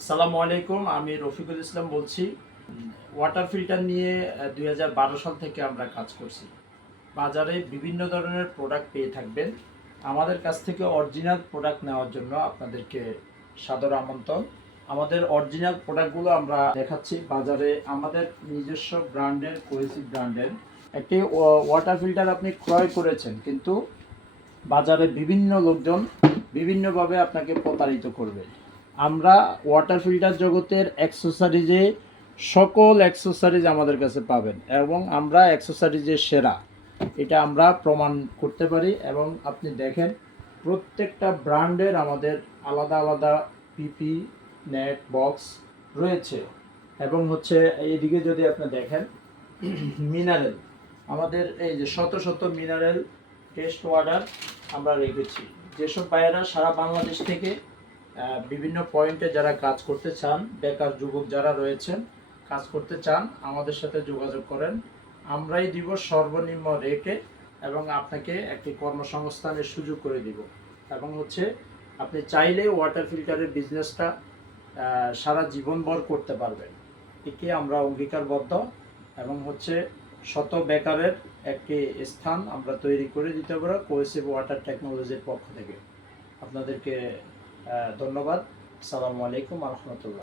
আসসালামু আলাইকুম, আমি রফিকুল ইসলাম বলছি। ওয়াটার ফিল্টার নিয়ে 2012 সাল থেকে আমরা কাজ করছি। বাজারে বিভিন্ন ধরনের প্রোডাক্ট পেয়ে থাকবেন। আমাদের কাছ থেকে অরিজিনাল প্রোডাক্ট নেওয়ার জন্য আপনাদেরকে সাদর আমন্ত্রণ। আমাদের অরিজিনাল প্রোডাক্টগুলো আমরা দেখাচ্ছি। বাজারে আমাদের নিজস্ব ব্র্যান্ডের, কোহেসিভ ব্র্যান্ডের একটি ওয়াটার ফিল্টার আপনি ক্রয় করেছেন, কিন্তু বাজারে বিভিন্ন লোকজন বিভিন্নভাবে আপনাকে প্রতারিত করবে। আমরা ওয়াটার ফিল্টার জগতের অ্যাক্সেসরিজে সকল অ্যাক্সেসরিজ আমাদের কাছে পাবেন, এবং আমরা অ্যাক্সেসরিজের সেরা, এটা আমরা প্রমাণ করতে পারি। এবং আপনি দেখেন, প্রত্যেকটা ব্র্যান্ডের আমাদের আলাদা আলাদা পিপি নেট বক্স রয়েছে। এবং এইদিকে যদি আপনি দেখেন, মিনারেল, আমাদের এই যে শত শত মিনারেল টেস্ট ওয়াটার আমরা রেখেছি। যেসব ভাইয়েরা সারা বাংলাদেশ থেকে বিভিন্ন পয়েন্টে যারা কাজ করতে চান, বেকার যুবক যারা রয়েছেন, কাজ করতে চান, আমাদের সাথে যোগাযোগ করেন। আমরাই দিব সর্বনিম্ন রেটে, এবং আপনাকে একটি কর্মসংস্থানের সুযোগ করে দিব। এবং আপনি চাইলে ওয়াটার ফিল্টারের বিজনেসটা সারা জীবনভর করতে পারবেন। একে আমরা অঙ্গীকারবদ্ধ। এবং শত বেকারের একটি স্থান আমরা তৈরি করে দিতে পারবো কোহেসিভ ওয়াটার টেকনোলজির পক্ষ থেকে। আপনাদেরকে ধন্যবাদ। আসসালামু আলাইকুম রহমতুল্লাহ।